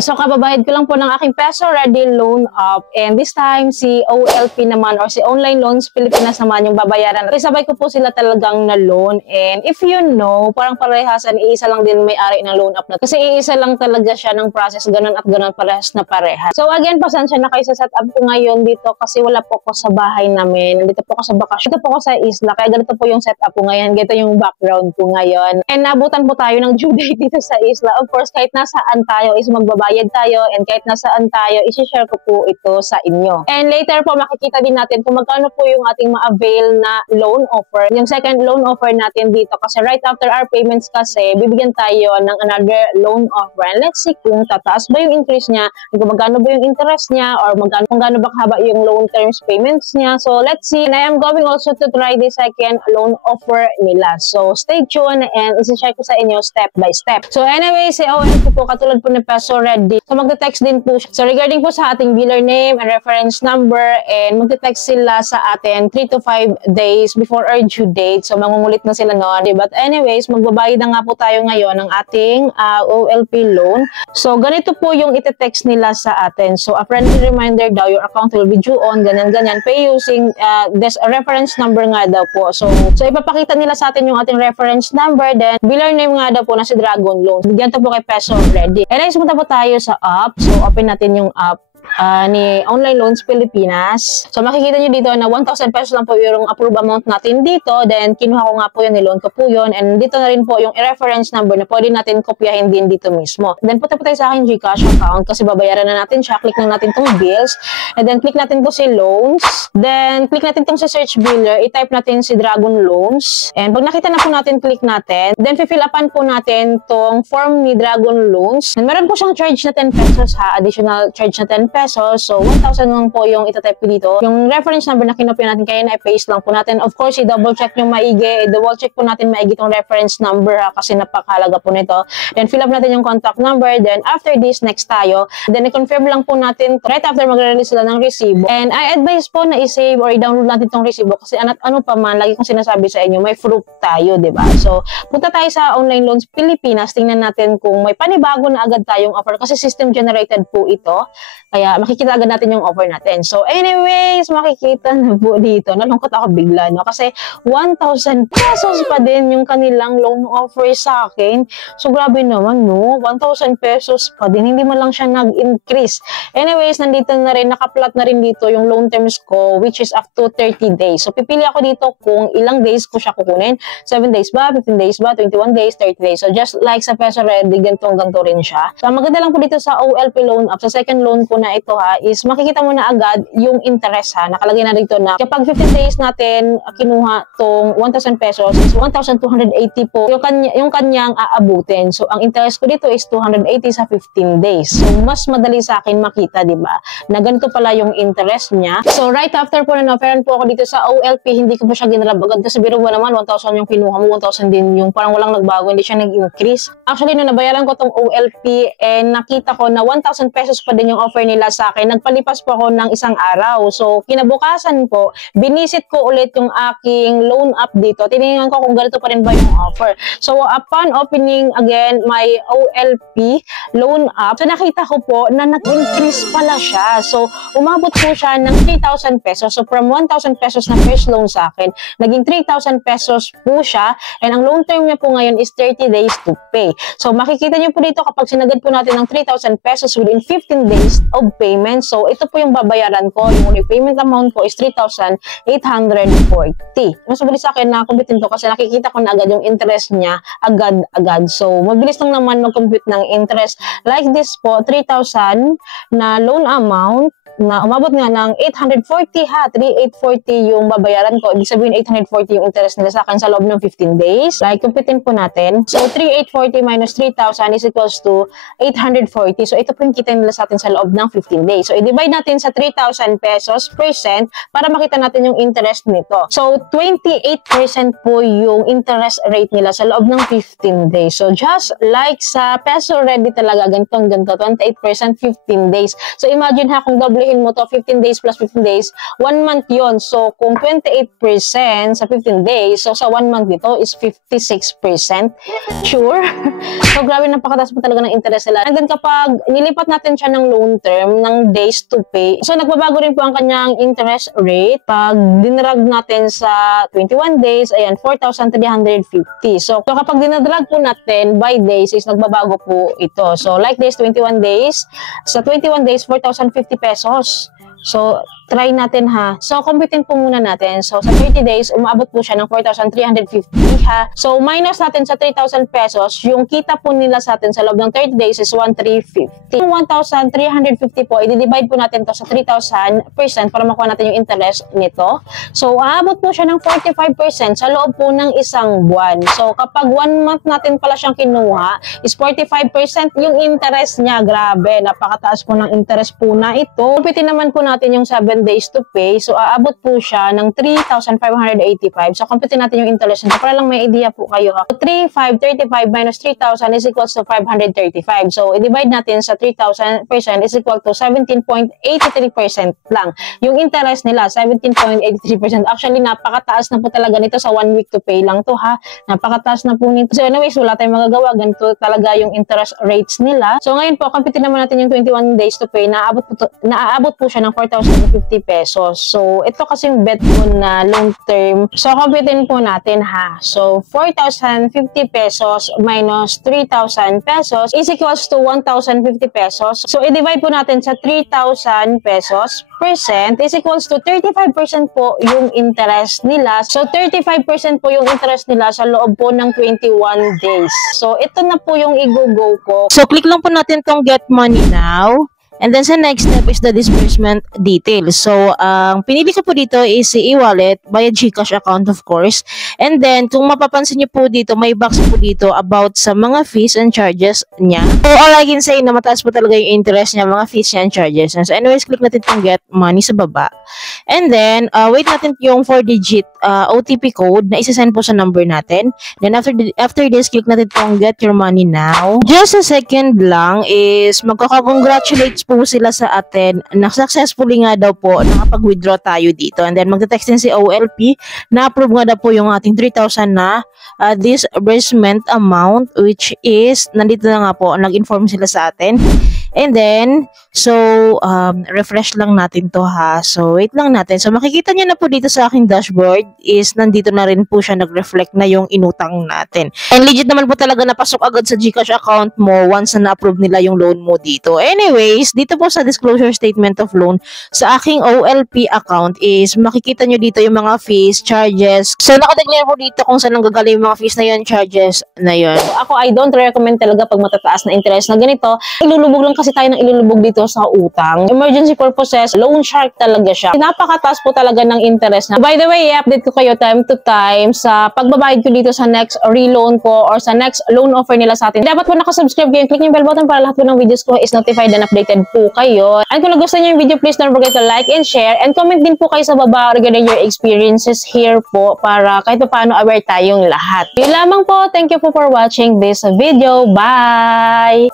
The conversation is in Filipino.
So, kababayad ko lang po ng aking Peso Ready Loan Up. And this time, si OLP naman or si Online Loans Pilipinas naman yung babayaran. Kasi sabay ko po sila talagang na loan. And if you know, parang parehasan, iisa lang din may-ari ng loan up na. Kasi iisa lang talaga siya ng process, ganun at ganun parehas na parehas. So, again, pasensya na kayo sa setup ko ngayon dito kasi wala po ko sa bahay namin. Nandito po ako sa bakasyon. Dito po ako sa isla. Kaya ganito po yung setup ko ngayon. Ganito yung background ko ngayon. And nabutan po tayo ng due date dito sa isla. Of course, kahit nasaan tayo is magbabayad tayo and kahit nasaan tayo, isi-share ko po ito sa inyo. And later po, makikita din natin kung magkano po yung ating ma-avail na loan offer. Yung second loan offer natin dito kasi right after our payments kasi, bibigyan tayo ng another loan offer. And let's see kung tataas ba yung increase niya, kung magkano ba yung interest niya, or kung gaano ba kahaba yung loan terms payments niya. So, let's see. And I am going also to try the second loan offer nila. So, stay tuned and isi-share ko sa inyo step by step. So, anyway, si OLP po, katulad po ng Peso Ready. So, magte-text din po siya. So, regarding po sa ating biller name and reference number, and magte-text sila sa atin 3 to 5 days before our due date. So, mangungulit na sila noon. But anyways, magbabayad na nga po tayo ngayon ng ating OLP loan. So, ganito po yung ite-text nila sa atin. So, a friendly reminder daw, your account will be due on ganyan-ganyan. Pay using this reference number nga daw po. So, ipapakita nila sa atin yung ating reference number. Then, biller name nga daw po na si Dragon Loans. Bigyan to po kay Peso Ready. And then, pumunta po tayo sa app. So, open natin yung app ni Online Loans Pilipinas. So, makikita nyo dito na 1,000 pesos lang po yung approve amount natin dito. Then, kinuha ko nga po yun, niloan ko po yun. And dito na rin po yung reference number na pwede natin kopyahin din dito mismo. Then, punta po tayo sa aking Gcash account kasi babayaran na natin siya. Click na natin tong bills. And then, click natin to si loans. Then, click natin tong si search biller. I-type natin si Dragon Loans. And pag nakita na po natin, click natin. Then, fill upan po natin tong form ni Dragon Loans. And meron po siyang charge na 10 pesos ha. Additional charge na 10 pesos. So, 1,000 lang po yung itatype ko dito. Yung reference number na kinopya natin kaya na-paste lang po natin. Of course, i-double check yung maigi. I-double check po natin maigi itong reference number ha, kasi napakahalaga po nito. Then, fill up natin yung contact number. Then, after this, next tayo. Then, i-confirm lang po natin right after magre-release sila ng resibo. And I advise po na i-save or i-download natin itong resibo kasi ano pa man, lagi kong sinasabi sa inyo, may proof tayo, diba? So, punta tayo sa Online Loans Pilipinas. Tingnan natin kung may panibago na agad tayong offer kasi system generated po ito. Kaya makikita agad natin yung offer natin. So anyways, makikita na po dito. Nalungkot ako bigla, no? Kasi 1,000 pesos pa din yung kanilang loan offer sa akin. So grabe naman, no? 1,000 pesos pa din. Hindi man lang siya nag-increase. Anyways, nandito na rin, naka-plot na rin dito yung loan terms ko, which is up to 30 days. So pipili ako dito kung ilang days ko siya kukunin. 7 days ba? 15 days ba? 21 days? 30 days. So just like sa Peso Ready, ganito rin siya. So maganda lang po dito sa OLP loan up. Sa second loan ko na ito ha, is makikita mo na agad yung interest ha. Nakalagay na dito na kapag 15 days natin kinuha tong 1,000 pesos is 1,280 po yung kanyang aabutin. So ang interest ko dito is 280 sa 15 days. So mas madali sa akin makita, di ba? Na ganito pala yung interest niya. So right after po na na-offeran po ako dito sa OLP, hindi ko po siya ginrab agad kasi biro mo naman 1,000 yung kinuha mo, 1,000 din yung parang walang nagbago, hindi siya nag-increase. Actually, nung nabayaran ko tong OLP and nakita ko na 1,000 pesos pa din yung offer nila sa akin, nagpalipas po ako ng isang araw. So, kinabukasan po, binisit ko ulit yung aking loan up dito. Tinignan ko kung ganito pa rin ba yung offer. So, upon opening again my OLP loan up, so nakita ko po na nag-increase pala siya. So, umabot po siya ng 3,000 pesos. So, from 1,000 pesos na first loan sa akin, naging 3,000 pesos po siya. And ang loan term niya po ngayon is 30 days to pay. So, makikita niyo po dito kapag sinagad po natin ng 3,000 pesos within 15 days of payment. So, ito po yung babayaran ko. Yung repayment amount ko is 3,840. Mas mabilis sa akin na kumpitin to kasi nakikita ko na agad yung interest niya agad-agad. So, mabilis lang naman mag-compute ng interest. Like this po, 3,000 na loan amount na umabot nga ng 840 ha, 3,840 yung babayaran ko. Ibig sabihin 840 yung interest nila sa akin sa loob ng 15 days. Like, kumpitin po natin. So, 3,840 minus 3,000 is equals to 840. So, ito po yung kita nila sa atin sa loob ng 15 days. So, i-divide natin sa 3,000 pesos percent para makita natin yung interest nito. So, 28% po yung interest rate nila sa loob ng 15 days. So, just like sa Peso Ready talaga, ganito, 28% 15 days. So, imagine ha, kung double huli-hulihin mo to, 15 days plus 15 days, 1 month yon. So, kung 28% sa 15 days, so sa 1 month dito is 56%. Sure? So, grabe, napakataas po talaga ng interest nila. And then, kapag nilipat natin siya ng loan term, ng days to pay, so nagbabago rin po ang kanyang interest rate. Pag dinrag natin sa 21 days, ayan, 4,350. So, kapag dinadrag po natin by days, is nagbabago po ito. So, like this, 21 days. Sa 21 days, 4,050 pesos. So, try natin ha. So, computing po muna natin. So, sa 30 days, umabot po siya ng 4,350 ha. So, minus natin sa 3,000 pesos, yung kita po nila sa atin sa loob ng 30 days is 1,350. Yung 1,350 po, i-divide po natin to sa 3,000% para makuha natin yung interest nito. So, aabot po siya ng 45% sa loob po ng isang buwan. So, kapag 1 month natin pala siyang kinuha, is 45% yung interest niya. Grabe, napakataas po ng interest po na ito. Computing naman po natin yung 7 days to pay. So, aabot po siya ng 3,585. So, computing natin yung interest nito para lang may idea po kayo. 3,535 minus 3,000 is equals to 535. So, i-divide natin sa 3,000% is equal to 17.83% lang. Yung interest nila, 17.83%. Actually, napakataas na po talaga nito sa 1 week to pay lang to ha. Napakataas na po nito. So, anyways, wala tayong magagawa. Ganito talaga yung interest rates nila. So, ngayon po, computing naman natin yung 21 days to pay. Naaabot po siya ng 4,050 pesos. So, ito kasi yung bet ko na long term. So, computing po natin ha. So, 4,050 pesos minus 3,000 pesos is equals to 1,050 pesos. So, i-divide po natin sa 3,000 pesos percent is equals to 35% po yung interest nila. So, 35% po yung interest nila sa loob po ng 21 days. So, ito na po yung i-go ko. So, click lang po natin tong get money now. And then sa next step is the disbursement details. So, ang pinili ko po dito is si e-wallet via GCash account of course. And then, kung mapapansin niyo po dito, may box po dito about sa mga fees and charges niya. So, all I can say na mataas po talaga yung interest niya, mga fees niya and charges. So, anyways, click natin itong get money sa baba. And then, wait natin yung 4-digit OTP code na isa-send po sa number natin. Then, after this, click natin itong get your money now. Just a second lang is magkaka-congratulate po sila sa atin na successfully nga daw po nakapag-withdraw tayo dito. And then magte-text din si OLP na approve nga daw po yung ating 3,000 na disbursement amount which is nandito na nga po, nag-inform sila sa atin. And then, so, refresh lang natin to ha. So, wait lang natin. So, makikita nyo na po dito sa aking dashboard is nandito na rin po siya nag-reflect na yung inutang natin. And legit naman po talaga napasok agad sa GCash account mo once na na-approve nila yung loan mo dito. Anyways, dito po sa disclosure statement of loan, sa aking OLP account is makikita nyo dito yung mga fees, charges. So, nakadeclare po dito kung saan nanggagaling yung mga fees na yun, charges na yun. So, ako, I don't recommend talaga pag matataas na interest na ganito. Ilulubog lang kasi tayo ng ilulubog dito sa utang. Emergency purposes, loan shark talaga siya. Napakataas po talaga ng interest na. By the way, i-update ko kayo time to time sa pagbabayad ko dito sa next reloan ko or sa next loan offer nila sa atin. Dapat po nakasubscribe kayo. Click yung bell button para lahat po ng videos ko is notified and updated po kayo. And kung nagustuhan niyo yung video, please don't forget to like and share. And comment din po kayo sa baba regarding your experiences here po para kahit pa paano aware tayong lahat. Yun lamang po. Thank you po for watching this video. Bye!